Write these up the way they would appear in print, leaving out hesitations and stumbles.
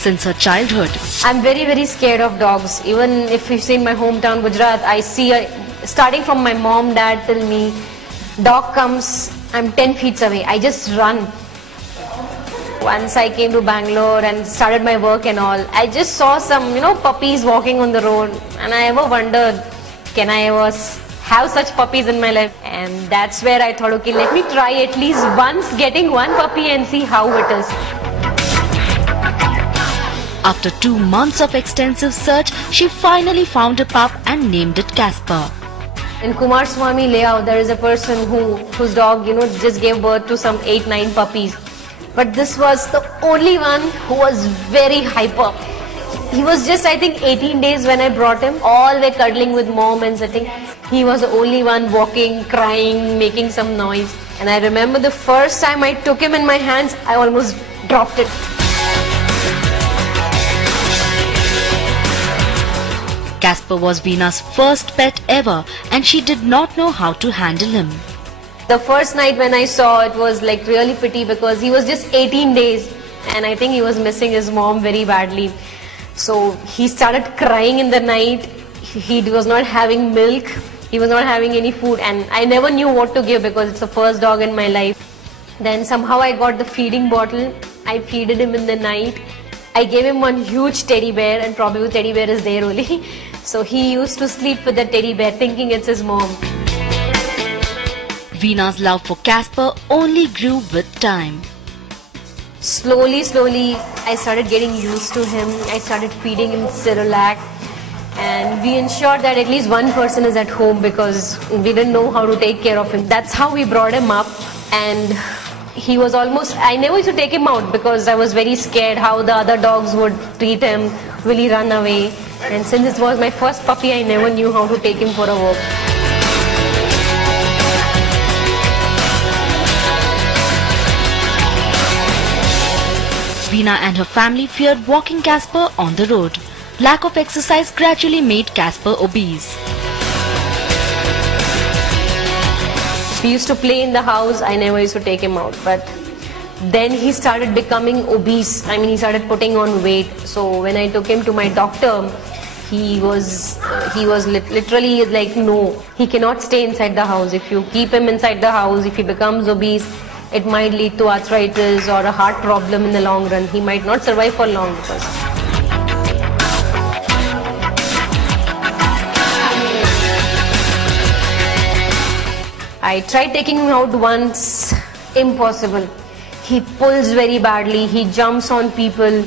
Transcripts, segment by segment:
since her childhood. I'm very scared of dogs. Even if you see in my hometown Gujarat, I see starting from my mom, dad till me, dog comes, I'm 10 feet away. I just run. Once I came to Bangalore and started my work and all, I just saw some, puppies walking on the road, and I ever wondered, can I ever have such puppies in my life? And that's where I thought, okay, let me try at least once getting one puppy and see how it is. After 2 months of extensive search, she finally found a pup and named it Casper. In Kumaraswamy layout, there is a person whose dog, just gave birth to some 8-9 puppies. But this was the only one who was very hyper. He was just, I think, 18 days when I brought him. All were cuddling with mom and sitting. He was the only one walking, crying, making some noise. And I remember the first time I took him in my hands, I almost dropped it. Casper was Veera's first pet ever, and she did not know how to handle him. The first night when I saw it was like really pity, because he was just 18 days and I think he was missing his mom very badly. So he started crying in the night. He was not having milk. He was not having any food, and I never knew what to give because it's the first dog in my life. Then somehow I got the feeding bottle. I feeded him in the night. I gave him one huge teddy bear, and probably the teddy bear is there only. So he used to sleep with the teddy bear thinking it's his mom. Veera's love for Casper only grew with time. Slowly, I started getting used to him. I started feeding him Cerelac, and we ensured that at least one person is at home because we didn't know how to take care of him. That's how we brought him up, and he was almost, I never used to take him out because I was very scared how the other dogs would treat him. Will he run away? And since it was my first puppy, I never knew how to take him for a walk. Veera and her family feared walking Casper on the road. Lack of exercise gradually made Casper obese. We used to play in the house. I never used to take him out, but then he started becoming obese. I mean, he started putting on weight. So when I took him to my doctor, he was literally like, no, he cannot stay inside the house. If you keep him inside the house, if he becomes obese, it might lead to arthritis or a heart problem in the long run. He might not survive for long because. I tried taking him out once, impossible. He pulls very badly, he jumps on people,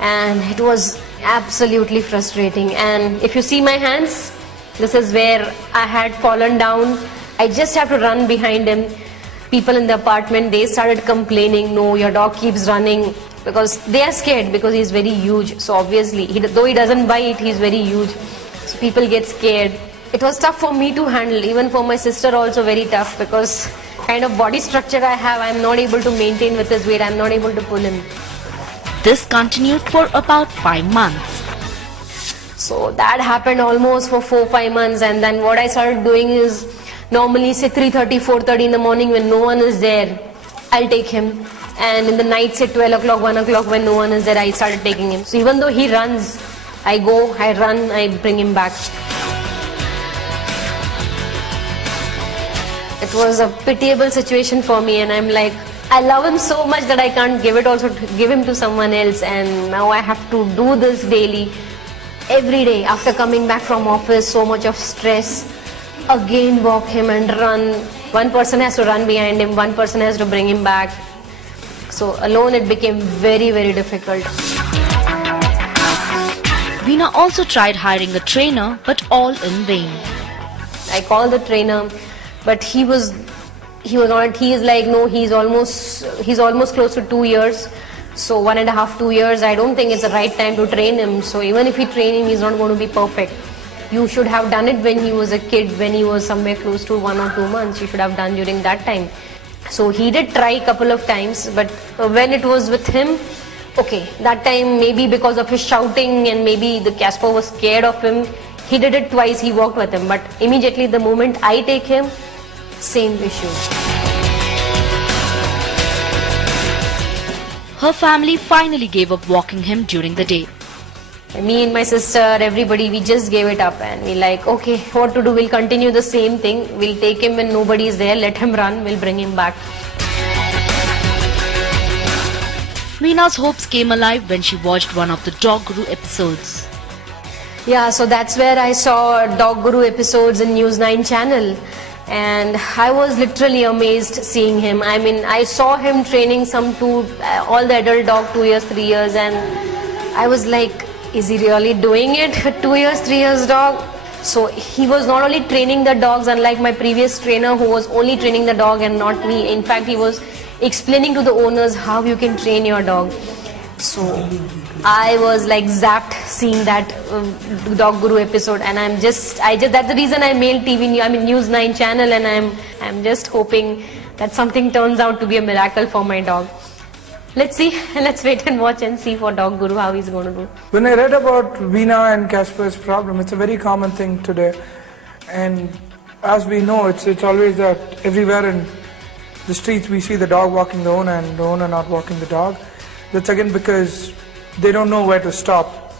and it was absolutely frustrating. And if you see my hands, this is where I had fallen down. I just have to run behind him. People in the apartment, they started complaining, no, your dog keeps running, because they are scared because he's very huge. So obviously, though he doesn't bite, he's very huge. So people get scared. It was tough for me to handle, even for my sister also very tough, because kind of body structure I have, I'm not able to maintain with his weight, I'm not able to pull him. This continued for about 5 months. So that happened almost for 4-5 months, and then what I started doing is, normally say 3:30, 4:30 in the morning when no one is there, I'll take him. And in the night say 12 o'clock, 1 o'clock when no one is there, I started taking him. So even though he runs, I go, I run, I bring him back. It was a pitiable situation for me, and I'm like, I love him so much that I can't give him to someone else, and now I have to do this daily, every day. After coming back from office, so much of stress, again walk him and run. One person has to run behind him, one person has to bring him back. So alone it became very difficult. Veera also tried hiring a trainer, but all in vain. I called the trainer, but he is like, no, he's almost close to 2 years. So 1.5, 2 years, I don't think it's the right time to train him. So even if we train him, he's not going to be perfect. You should have done it when he was a kid, when he was somewhere close to 1 or 2 months. You should have done during that time. So he did try a couple of times, but when it was with him, okay, that time maybe because of his shouting and maybe the Casper was scared of him, he did it twice, he walked with him. But immediately the moment I take him, same issue. Her family finally gave up walking him during the day. Me and my sister, everybody, we just gave it up and we like, okay, what to do? We'll continue the same thing. We'll take him when nobody is there, let him run, we'll bring him back. Meena's hopes came alive when she watched one of the Dog Guru episodes. Yeah, so that's where I saw Dog Guru episodes in News 9 channel. And I was literally amazed seeing him. I mean, I saw him training all the adult dog 2 years, 3 years, and I was like, is he really doing it? 2 years, 3 years dog? So he was not only training the dogs, unlike my previous trainer who was only training the dog and not me. In fact, he was explaining to the owners how you can train your dog. So I was like zapped seeing that Dog Guru episode, and that's the reason I mailed News 9 channel, and I'm just hoping that something turns out to be a miracle for my dog. Let's see, let's wait and watch and see for Dog Guru how he's going to do. When I read about Veena and Casper's problem, it's a very common thing today, and as we know, it's always that everywhere in the streets we see the dog walking the owner and the owner not walking the dog. That's again because they don't know where to stop,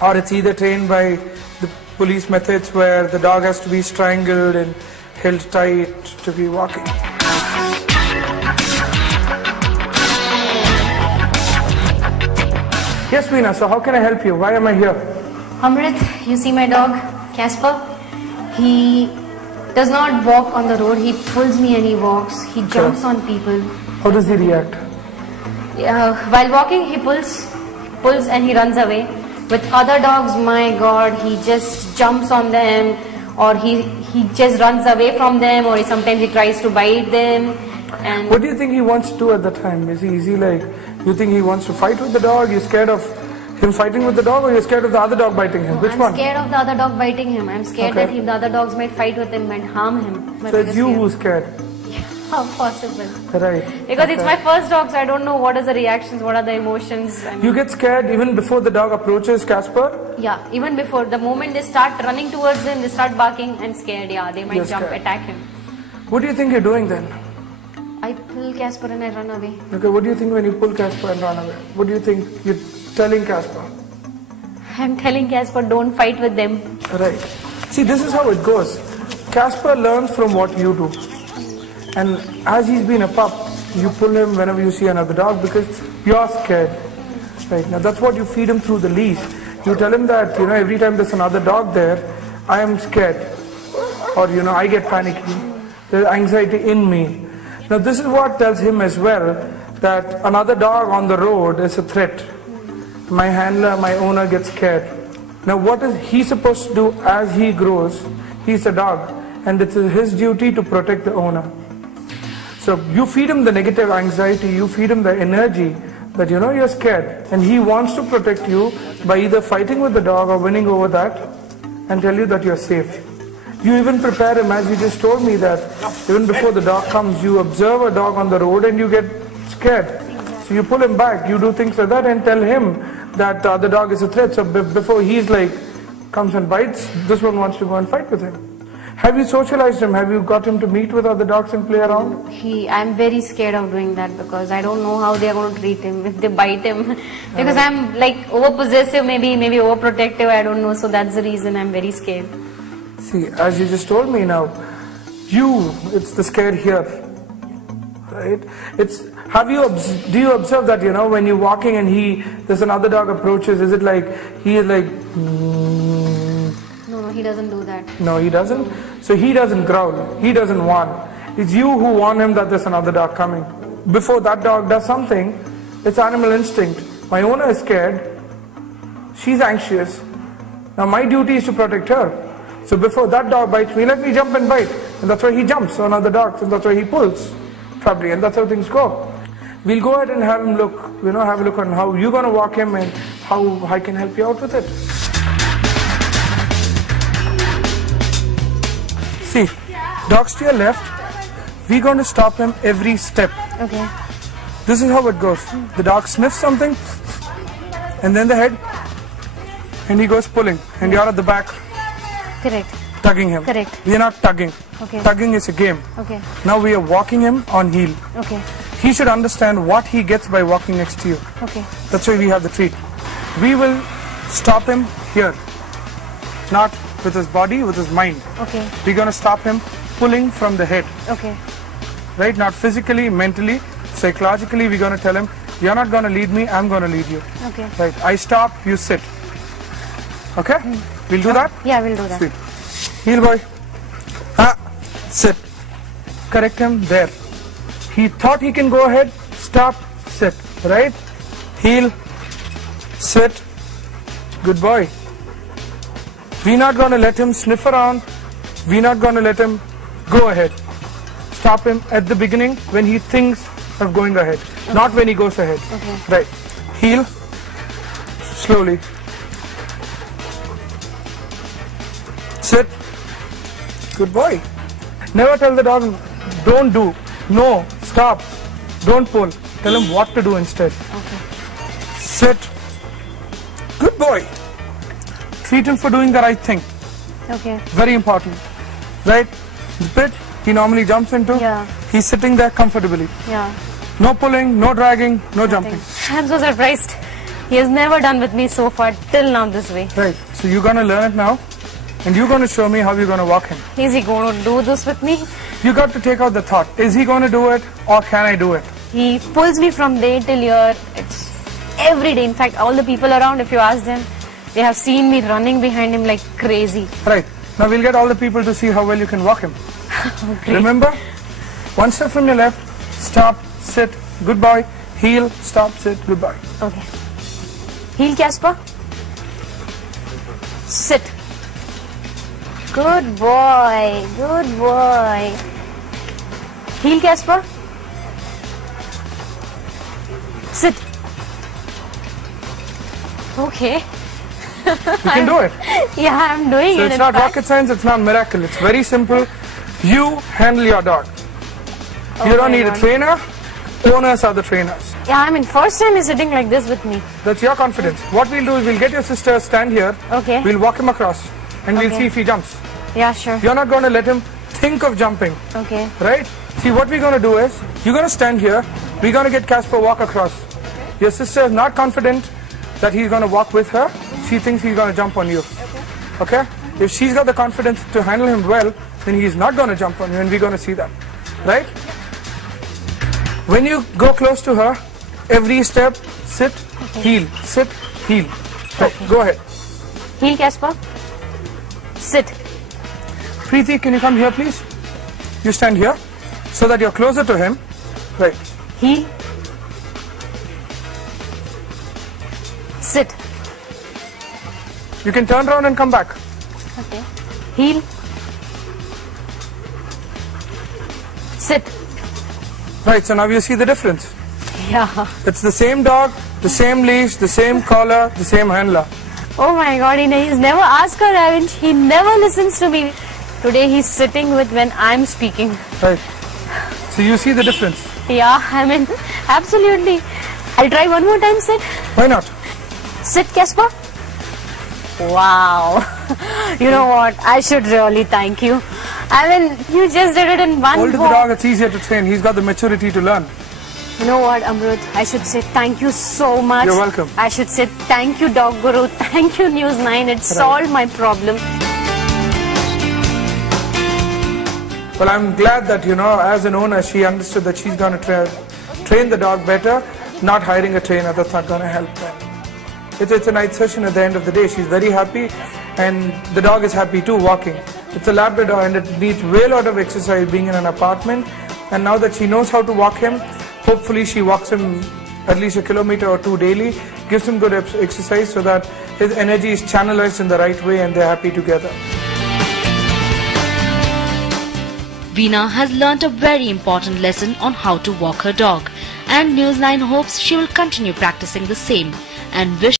or it's either trained by the police methods where the dog has to be strangled and held tight to be walking. Yes, Veena, so how can I help you? Why am I here? Amrit, you see my dog, Casper? He does not walk on the road. He pulls me and he walks. He jumps on people. How does he react? While walking, he pulls and he runs away. With other dogs, my God, he just jumps on them, or he just runs away from them, or sometimes he tries to bite them. And what do you think he wants to do at that time? Is he like, you think he wants to fight with the dog? You're scared of him fighting with the dog, or you're scared of the other dog biting him? Which one? I'm scared of the other dog biting him. I'm scared that the other dogs might fight with him and harm him. So it's you who's scared? How possible? Right. Because it's my first dog, so I don't know what are the reactions, what are the emotions. You get scared even before the dog approaches Casper? Yeah, even before. The moment they start running towards him, they start barking, and scared. Yeah, they might attack him. What do you think you're doing then? I pull Casper and I run away. Okay, what do you think when you pull Casper and run away? What do you think you're telling Casper? I'm telling Casper, don't fight with them. Right. See, this is how it goes. Casper learns from what you do. And as he's been a pup, you pull him whenever you see another dog because you're scared. Right. Now that's what you feed him through the leash. You tell him that, every time there's another dog there, I am scared. Or, I get panicky. There's anxiety in me. Now this is what tells him as well that another dog on the road is a threat. My handler, my owner gets scared. Now what is he supposed to do as he grows? He's a dog, and it is his duty to protect the owner. So you feed him the negative anxiety, you feed him the energy that you're scared, and he wants to protect you by either fighting with the dog or winning over that and tell you that you're safe. You even prepare him, as you just told me, that even before the dog comes, you observe a dog on the road and you get scared. So you pull him back, you do things like that and tell him that the other dog is a threat. So before he's like, comes and bites, this one wants to go and fight with him. Have you socialized him? Have you got him to meet with other dogs and play around? I'm very scared of doing that because I don't know how they are going to treat him if they bite him. Because I'm like over-possessive, maybe overprotective, I don't know. So that's the reason I'm very scared. See, as you just told me now, it's the scared here, right? Do you observe that, when you're walking and there's another dog approaches, is it like, he is like, No, he doesn't do that. No, he doesn't. So he doesn't growl, he doesn't warn. It's you who warn him that there's another dog coming. Before that dog does something, it's animal instinct. My owner is scared, she's anxious. Now my duty is to protect her. So before that dog bites me, let me jump and bite. And that's why he jumps on other dogs, and that's why he pulls, probably, and that's how things go. We'll go ahead and have him look, have a look on how you're going to walk him and how I can help you out with it. See, dogs to your left, we're going to stop him every step. Okay. This is how it goes. The dog sniffs something, and then the head, and he goes pulling, and you're at the back. Correct. Tugging him. Correct. We are not tugging. Okay. Tugging is a game. Okay. Now we are walking him on heel. Okay. he should understand what he gets by walking next to you. Okay. That's why we have the treat. We will stop him here, not with his body, with his mind. Okay. We're going to stop him pulling from the head. Okay. Right? Not physically, mentally, psychologically. We're going to tell him, you're not going to lead me, I'm going to lead you. Okay. Right? I stop, you sit. Okay? We'll do that? Yeah, we'll do that. Sweet. Heel boy. Sit. Correct him there. He thought he can go ahead. Stop. Sit. Right? Heel. Sit. Good boy. We're not going to let him sniff around. We're not going to let him go ahead. Stop him at the beginning when he thinks of going ahead. Okay. Not when he goes ahead. Okay. Right. Heel. Slowly. Sit. Good boy. Never tell the dog, don't do, no, stop, don't pull. Tell him what to do instead. Okay. Sit. Good boy. Treat him for doing the right thing. Okay. Very important. Right? The pit he normally jumps into. Yeah. He's sitting there comfortably. Yeah. No pulling, no dragging, no jumping. I'm so surprised. He has never done with me so far till now this way. Right. So you're going to learn it now. And you're going to show me how you're going to walk him. Is he going to do this with me? You got to take out the thought. Is he going to do it or can I do it? He pulls me from there till here. It's every day. In fact, all the people around, if you ask them, they have seen me running behind him like crazy. Right. Now we'll get all the people to see how well you can walk him. Great. Remember, one step from your left, stop, sit, goodbye, heel, stop, sit, goodbye. Okay. Heel, Casper. Sit. Good boy. Good boy. Heel, Casper. Sit. Okay. You can do it. Yeah, I'm doing So it. it's in not fact. rocket science, it's not miracle. It's very simple. You handle your dog. You don't my need a God. trainer. Owners are the trainers. Yeah, I mean, first time he's sitting like this with me. That's your confidence. What we'll do is we'll get your sister stand here. Okay. We'll walk him across and we'll Okay. see if he jumps. Yeah, sure. You're not going to let him think of jumping. Okay. Right? See, what we're going to do is, you're going to stand here, we're going to get Casper walk across. Your sister is not confident that he's going to walk with her. She thinks he's going to jump on you. Okay? If she's got the confidence to handle him well, then he's not going to jump on you, and we're going to see that. Right? When you go close to her, every step, sit, heel, sit, heel. Right, go ahead. Heel, Casper. Sit. Preeti, can you come here, please? You stand here, so that you're closer to him. Right. Heel. Sit. You can turn around and come back. Okay. Heel. Sit. Right, so now you see the difference. Yeah. It's the same dog, the same leash, the same collar, the same handler. Oh my God, he's never asked her, and he never listens to me. Today he's sitting with when I'm speaking. Right. So you see the difference. Yeah, I mean, absolutely. I'll try one more time, sit. Why not? Sit, Casper. Wow. You know what? I should really thank you. I mean, you just did it in one Older the walk. dog, it's easier to train. He's got the maturity to learn. You know what, Amrut? I should say thank you so much. You're welcome. I should say thank you, Dog Guru. Thank you, News 9. It solved my problem. Well, I'm glad that, as an owner, she understood that she's going to train the dog better, not hiring a trainer. That's not going to help them. It's a night session at the end of the day. She's very happy, and the dog is happy too, walking. It's a Labrador, and it needs way lot of exercise being in an apartment. And now that she knows how to walk him, hopefully she walks him at least 1 kilometer or 2 daily, gives him good exercise so that his energy is channelized in the right way and they're happy together. Veena has learnt a very important lesson on how to walk her dog, and News 9 hopes she will continue practicing the same and wish